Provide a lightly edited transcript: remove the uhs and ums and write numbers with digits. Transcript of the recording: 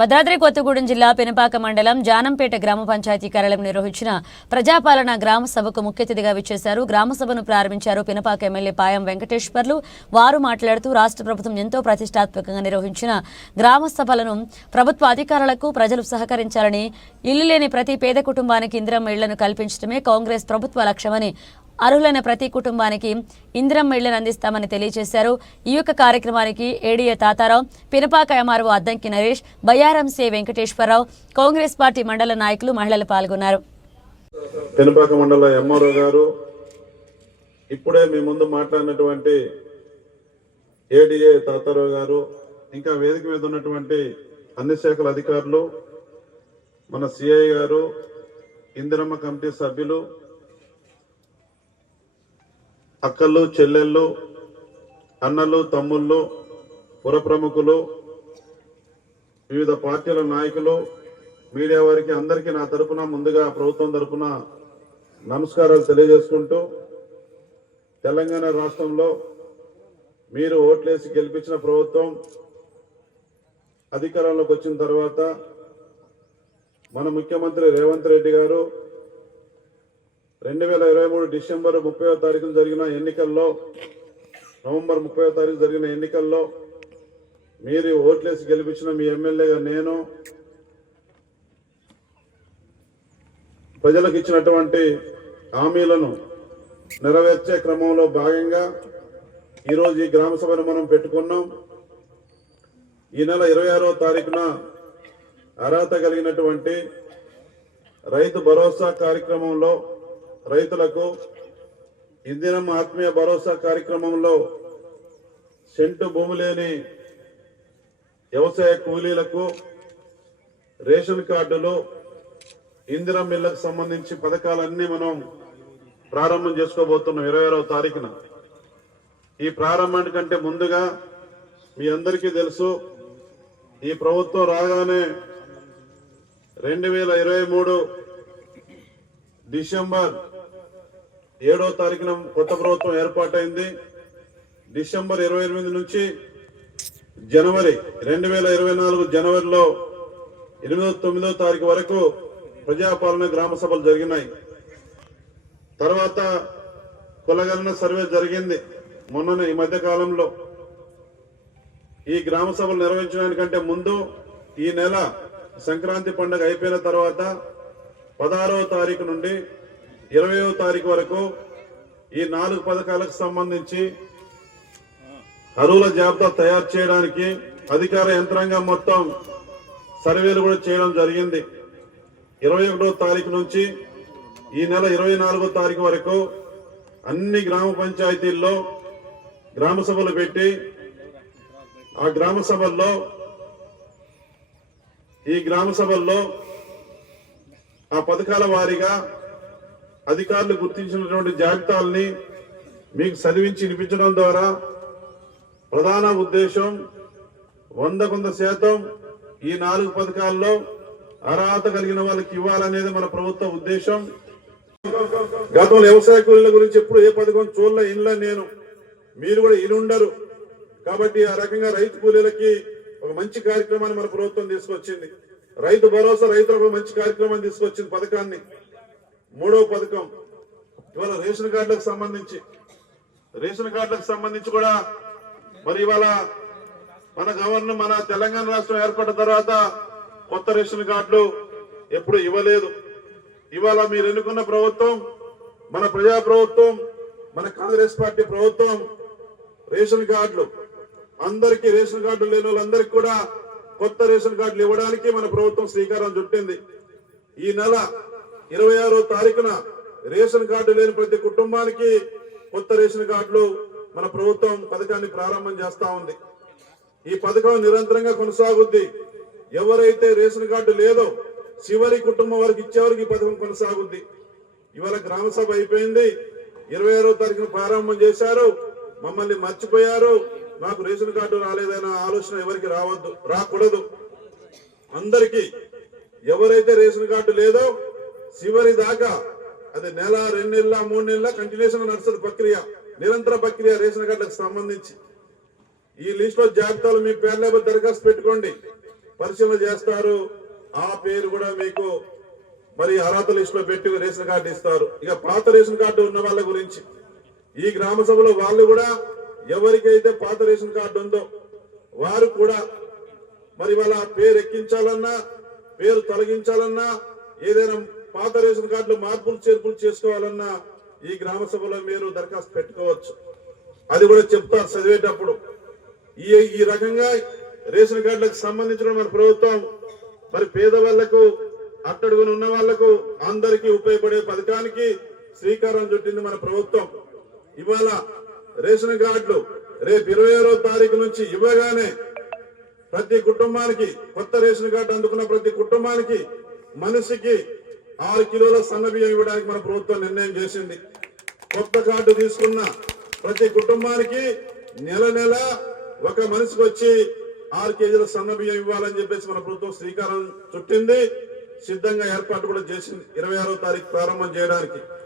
భద్రాద్రి కొత్తగూడెం జిల్లా పెనుపాక మండలం జానంపేట గ్రామ పంచాయతీ కార్యాలయం నిర్వహించిన ప్రజాపాలన గ్రామ సభకు ముఖ్య అతిథిగా విచ్చేశారు. గ్రామ సభను ప్రారంభించారు పెనుపాక ఎమ్మెల్యే పాయం వెంకటేశ్వర్లు. వారు మాట్లాడుతూ రాష్ట్ర ప్రభుత్వం ఎంతో ప్రతిష్టాత్మకంగా నిర్వహించిన గ్రామ సభలను ప్రభుత్వ అధికారులకు ప్రజలు సహకరించాలని, ఇల్లు లేని ప్రతి పేద కుటుంబానికి ఇందిరమ్మ ఇళ్లను కల్పించడమే కాంగ్రెస్ ప్రభుత్వ లక్ష్యమని, అర్హులైన ప్రతి కుటుంబానికి ఇందిరమ్మ ఇళ్లను అందిస్తామని తెలియజేశారు. ఈ యొక్క కార్యక్రమానికి ADA Tatarao, Penupaka MRO Addanki Naresh, Bayyaram C Venkateswararao, Congress party మండల నాయకులు, మహిళలు పాల్గొన్నారు. పెనుపాక మండల ఎంఆర్ఓ గారు, ఇప్పుడే మీ ముందు మాట్లాడినటువంటి ఏడీఏ తాతారావు గారు, ఇంకా వేదిక మీద ఉన్నటువంటి అన్ని శాఖల అధికారులు, మన సిఐ గారు, ఇందిరమ్మ కమిటీ సభ్యులు, అక్కలు, చెల్లెళ్ళు, అన్నలు, తమ్ముళ్ళు, పుర ప్రముఖులు, వివిధ పార్టీల నాయకులు, మీడియా వారికి అందరికీ నా తరపున ముందుగా ప్రభుత్వం తరపున నమస్కారాలు తెలియజేసుకుంటూ, తెలంగాణ రాష్ట్రంలో మీరు ఓట్లేసి గెలిపించిన ప్రభుత్వం అధికారంలోకి వచ్చిన తర్వాత మన ముఖ్యమంత్రి రేవంత్ రెడ్డి గారు 2023 డిసెంబర్ 30వ తారీఖున జరిగిన ఎన్నికల్లో, నవంబర్ 30వ తారీఖు జరిగిన ఎన్నికల్లో మీరు ఓట్లేసి గెలిపించిన మీ ఎమ్మెల్యేగా నేను ప్రజలకు ఇచ్చినటువంటి హామీలను నెరవేర్చే క్రమంలో భాగంగా ఈరోజు ఈ గ్రామ సభను మనం పెట్టుకున్నాం. ఈ నెల 26వ తారీఖున అర్హత కలిగినటువంటి రైతు భరోసా కార్యక్రమంలో రైతులకు, ఇందిరమ్మ ఆత్మీయ భరోసా కార్యక్రమంలో సెంటు భూమి లేని వ్యవసాయ కూలీలకు రేషన్ కార్డులు, ఇందిరమ్మ ఇళ్లకు సంబంధించి పథకాలన్నీ మనం ప్రారంభం చేసుకోబోతున్నాం 26వ తారీఖున. ఈ ప్రారంభానికంటే ముందుగా మీ అందరికీ తెలుసు, ఈ ప్రభుత్వం రాగానే 2023 డిసెంబర్ 7వ తారీఖున కొత్త ప్రభుత్వం ఏర్పాటైంది. డిసెంబర్ 28 నుంచి జనవరి 2024 జనవరిలో 8వ-9వ తారీఖు వరకు ప్రజాపాలన గ్రామ సభలు జరిగినాయి. తర్వాత కులగణన సర్వే జరిగింది మొన్ననే ఈ మధ్య కాలంలో. ఈ గ్రామ సభలు నిర్వహించడానికంటే ముందు ఈ నెల సంక్రాంతి పండుగ అయిపోయిన తర్వాత 16వ తారీఖు నుండి 20వ తారీఖు వరకు ఈ 4 పథకాలకు సంబంధించి అర్హుల జాబితా తయారు చేయడానికి అధికార యంత్రాంగం మొత్తం సర్వేలు కూడా చేయడం జరిగింది. 21వ తారీఖు నుంచి ఈ నెల 24వ తారీఖు వరకు అన్ని గ్రామ పంచాయతీల్లో గ్రామ సభలు పెట్టి, ఆ గ్రామ సభల్లో ఆ పథకాల వారీగా అధికారులు గుర్తించినటువంటి జాబితాలని మీకు చదివించి వినిపించడం ద్వారా ప్రధాన ఉద్దేశం 100% ఈ 4 పథకాల్లో అర్హత కలిగిన వాళ్ళకి ఇవ్వాలనేది మన ప్రభుత్వ ఉద్దేశం. గతంలో వ్యవసాయ కూలీల గురించి ఎప్పుడు ఏ పథకం చూడలే, ఇన్లా నేను, మీరు కూడా ఇనుండరు. కాబట్టి ఆ రకంగా రైతు కూలీలకి ఒక మంచి కార్యక్రమాన్ని మన ప్రభుత్వం తీసుకొచ్చింది. రైతు భరోసా రైతులకు మంచి కార్యక్రమాన్ని తీసుకొచ్చింది పథకాన్ని. 3వ పథకం ఇవాళ రేషన్ కార్డులకు సంబంధించి కూడా మరి ఇవాళ మన గవర్నర్, మన తెలంగాణ రాష్ట్రం ఏర్పడిన తర్వాత కొత్త రేషన్ కార్డులు ఎప్పుడు ఇవ్వలేదు. ఇవాళ మీరు ఎన్నుకున్న ప్రభుత్వం, మన ప్రజా ప్రభుత్వం, మన కాంగ్రెస్ పార్టీ ప్రభుత్వం రేషన్ కార్డులు అందరికీ, రేషన్ కార్డులు లేని వాళ్ళందరికీ కూడా కొత్త రేషన్ కార్డులు ఇవ్వడానికి మన ప్రభుత్వం శ్రీకారం చుట్టింది. ఈ నెల 26వ తారీఖున రేషన్ కార్డు లేని ప్రతి కుటుంబానికి కొత్త రేషన్ కార్డులు మన ప్రభుత్వం పథకాన్ని ప్రారంభం చేస్తా ఉంది. ఈ పథకం నిరంతరంగా కొనసాగుద్ది. ఎవరైతే రేషన్ కార్డు లేదో చివరి కుటుంబం వరకు ఇచ్చేవారికి ఈ పథకం కొనసాగుద్ది. ఇవాళ గ్రామ సభ అయిపోయింది, 26వ తారీఖున ప్రారంభం చేశారు. మమ్మల్ని మర్చిపోయారు, నాకు రేషన్ కార్డు రాలేదన్న ఆలోచన ఎవరికి రాకూడదు. అందరికీ ఎవరైతే రేషన్ కార్డు లేదో చివరి దాకా, అది నెల, 2 నెలల, 3 నెలల కంటిన్యూషన్ నడుస్తుంది ప్రక్రియ, నిరంతర ప్రక్రియ రేషన్ కార్డులకు సంబంధించి. ఈ లిస్ట్ లో జాబితాలు మీ పేర్ల దరఖాస్తు పెట్టుకోండి. పరిశీలన చేస్తారు. ఆ పేరు కూడా మీకు మరి అర్హత లిస్ట్ లో పెట్టి రేషన్ కార్డు ఇస్తారు. ఇక పాత రేషన్ కార్డు ఉన్న వాళ్ళ గురించి ఈ గ్రామ సభలో వాళ్ళు కూడా ఎవరికైతే పాత రేషన్ కార్డు ఉందో వారు కూడా మరి వాళ్ళ పేరు ఎక్కించాలన్నా పేరు తొలగించాలన్నా ఏదైనా పాత రేషన్ కార్డులో మార్పులు చేర్పులు చేసుకోవాలన్నా ఈ గ్రామ సభలో మీరు దరఖాస్తు పెట్టుకోవచ్చు. అది కూడా చెప్తారు చదివేటప్పుడు. ఈ రకంగా రేషన్ కార్డులకు సంబంధించిన మన ప్రభుత్వం మరి పేదవాళ్లకు అట్టడుగున ఉన్న వాళ్లకు అందరికీ ఉపయోగపడే పథకానికి శ్రీకారం చుట్టింది మన ప్రభుత్వం. ఇవాళ రేషన్ కార్డులు రేపు 26వ తారీఖు నుంచి ఇవ్వగానే ప్రతి కుటుంబానికి కొత్త రేషన్ కార్డు అందుకున్న ప్రతి కుటుంబానికి మనిషికి 6 కిలోల సన్న బియ్యం ఇవ్వడానికి మన ప్రభుత్వం నిర్ణయం చేసింది. కొత్త కార్డు తీసుకున్న ప్రతి కుటుంబానికి నెల నెల ఒక మనిషికి వచ్చి 6 కేజీల సన్న బియ్యం ఇవ్వాలని చెప్పేసి మన ప్రభుత్వం శ్రీకారం చుట్టింది. సిద్ధంగా ఏర్పాటు కూడా చేసింది 26వ తారీఖు ప్రారంభం చేయడానికి.